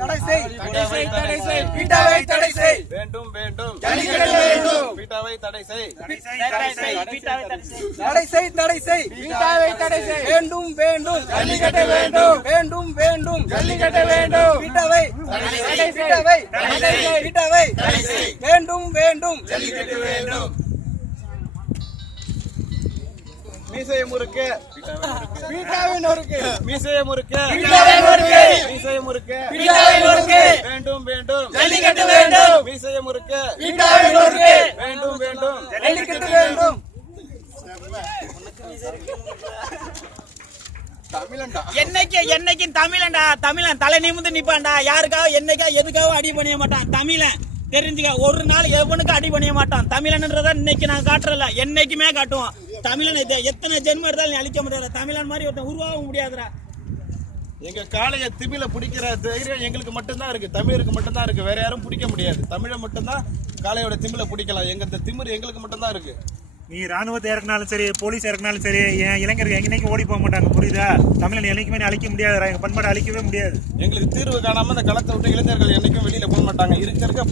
தடை செய் தடை செய், தடை செய். பீட்டாவை தடை செய் வேண்டும் வேண்டும் ஜல்லிக்கட்டு வேண்டும். பீட்டாவை தடை செய் தடை செய் தடை செய் பீட்டாவை தடை செய். வேண்டும் வேண்டும் ஜல்லிக்கட்டு வேண்டும். வேண்டும் வேண்டும் ஜல்லிக்கட்டு வேண்டும். பீட்டாவை தடை செய். பீட்டாவை தடை செய். பீட்டாவை வேண்டும் வேண்டும் மீசையை முறுக்கு பீட்டாவை நொறுக்கு. மீசையை முறுக்கு பீட்டாவை நொறுக்கு. மீசையை முறுக்கு பீட்டாவை நொறுக்கு. வேண்டும் வேண்டும் ஜல்லிக்கட்டு வேண்டும். மீசையை முறுக்கு. வேண்டும் வேண்டும். ஜல்லிக்கட்டு வேண்டும். என்னைக்கு என்னைக்கும் தமிழன்டா? தமிழன் தலை நிமிந்து நிப்பான்டா. யாருக்காக என்னைக்கா எதுக்காக அடி பண்ணிய மாட்டான்? தமிழன். தெரிஞ்சுக்க ஒரு நாள் எவனுக்கு அடி பண்ணிய மாட்டான். தமிழன்றத இன்னைக்கு நான் காட்டுறல என்னைக்குமே காட்டுவோம் தமிழன் எத்தனை ஜென்மம் எடுத்தாலும் நீ அழிக்க முடியாது தமிழன் மாதிரி ஒருத்தன் உருவாக முடியாதுடா. எங்க காளைய திமில பிடிக்கிற தைரியம் எங்களுக்கு மட்டும்தான் இருக்கு. தமிழருக்கு மட்டும்தான் இருக்கு. வேற யாரும் பிடிக்க முடியாது. தமிழை மட்டும்தான் காளையோட திமில பிடிக்கலாம். எங்க இந்த திமிரு எங்களுக்கு மட்டும்தான் இருக்கு. நீ ராணுவத்தை இறக்குனாலும் சரி போலீஸ் இறக்குனாலும் சரி என் இளைஞர்கள் எங்கனைக்கும் ஓடி போக மாட்டாங்க புரியுதா? தமிழன் என்னைக்குமே அழிக்க முடியாது எங்க பண்பாடு அழிக்கவே முடியாது. எங்களுக்கு தீர்வு காணாம இந்த களத்தை விட்டு இளைஞர்கள் என்னைக்கும் வெளியில போக மாட்டாங்க. இருக்க இருக்க